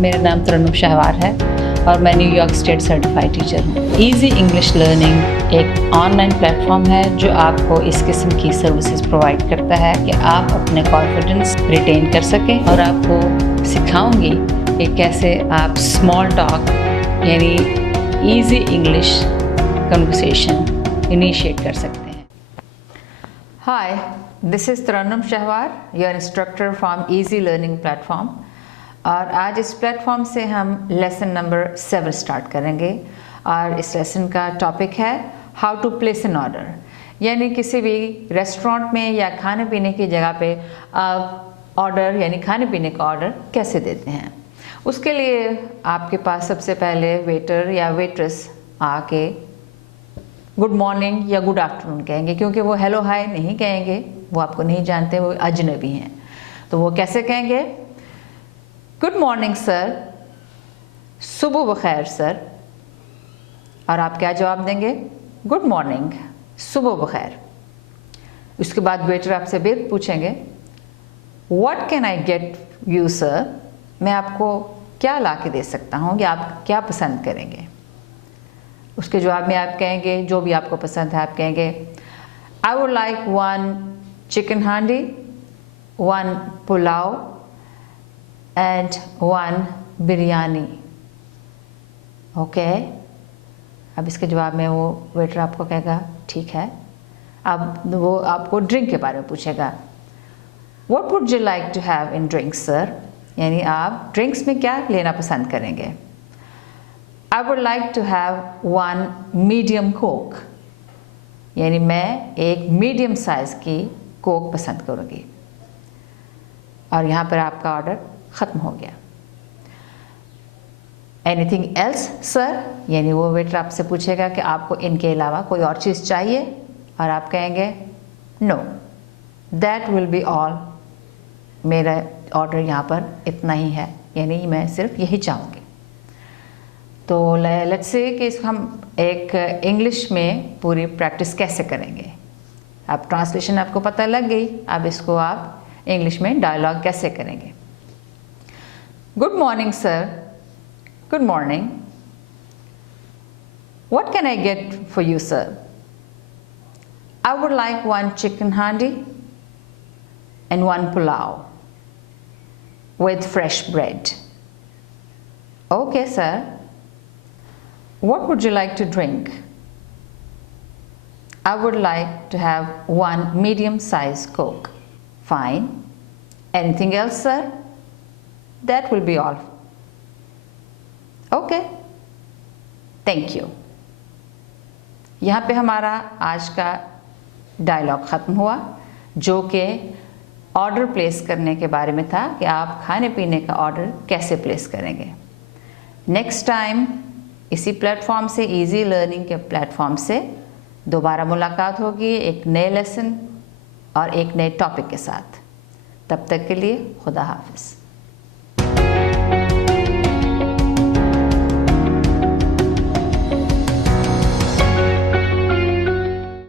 मेरा नाम तरन्नुम शहवार है और मैं न्यूयॉर्क स्टेट सर्टिफाइड टीचर हूँ। ईजी इंग्लिश लर्निंग एक ऑनलाइन प्लेटफॉर्म है जो आपको इस किस्म की सर्विसेज प्रोवाइड करता है कि आप अपने कॉन्फिडेंस रिटेन कर सकें, और आपको सिखाऊंगी कि कैसे आप स्मॉल टॉक यानी ईजी इंग्लिश कन्वर्सेशन इनिशिएट कर सकते हैं। Hi, this is Tarannum Shahwar, your instructor from easy learning platform. और आज इस प्लेटफॉर्म से हम लेसन नंबर 7 स्टार्ट करेंगे और इस लेसन का टॉपिक है how to place an order. यानी किसी भी रेस्टोरेंट में या खाने पीने की जगह पे आप ऑर्डर यानी खाने पीने का ऑर्डर कैसे देते हैं। उसके लिए आपके पास सबसे पहले वेटर या वेट्रेस आके गुड मॉर्निंग या गुड आफ्टरनून कहेंगे, क्योंकि वो हेलो हाय नहीं कहेंगे, वो आपको नहीं जानते, वो अजनबी हैं। तो वो कैसे कहेंगे? गुड मॉर्निंग सर, सुबह बखैर सर। और आप क्या जवाब देंगे? गुड मॉर्निंग, सुबह बखैर। उसके बाद वेटर आपसे फिर पूछेंगे what can I get you sir, मैं आपको क्या ला के दे सकता हूँ या आप क्या पसंद करेंगे। उसके जवाब में आप कहेंगे जो भी आपको पसंद है। आप कहेंगे आई वुड लाइक 1 चिकन हांडी, 1 पुलाव एंड 1 बिरयानी। ओके, अब इसके जवाब में वो वेटर आपको कहेगा ठीक है। अब वो आपको ड्रिंक के बारे में पूछेगा what would you like to have in drinks sir, यानी आप ड्रिंक्स में क्या लेना पसंद करेंगे। I would like to have 1 medium coke, यानी मैं एक मीडियम साइज की कोक पसंद करूँगी। और यहाँ पर आपका ऑर्डर ख़त्म हो गया। एनीथिंग एल्स सर, यानी वो वेटर आपसे पूछेगा कि आपको इनके अलावा कोई और चीज़ चाहिए, और आप कहेंगे know that will be all, मेरा ऑर्डर यहाँ पर इतना ही है, यानी मैं सिर्फ यही चाहूँगी। तो लेट्स से कि हम एक इंग्लिश में पूरी प्रैक्टिस कैसे करेंगे। अब ट्रांसलेशन आपको पता लग गई, अब इसको आप इंग्लिश में डायलॉग कैसे करेंगे। Good morning sir, good morning, what can I get for you sir. I would like 1 chicken handi and 1 pulao with fresh bread. Okay sir, what would you like to drink? I would like to have 1 medium sized Coke. Fine. Anything else sir? That will be all. Okay, thank you. यहाँ पे हमारा आज का dialogue ख़त्म हुआ, जो कि order place करने के बारे में था कि आप खाने पीने का ऑर्डर कैसे प्लेस करेंगे। नेक्स्ट टाइम इसी प्लेटफॉर्म से, इजी लर्निंग के प्लेटफॉर्म से दोबारा मुलाकात होगी एक नए लेसन और एक नए टॉपिक के साथ। तब तक के लिए खुदा हाफिज़।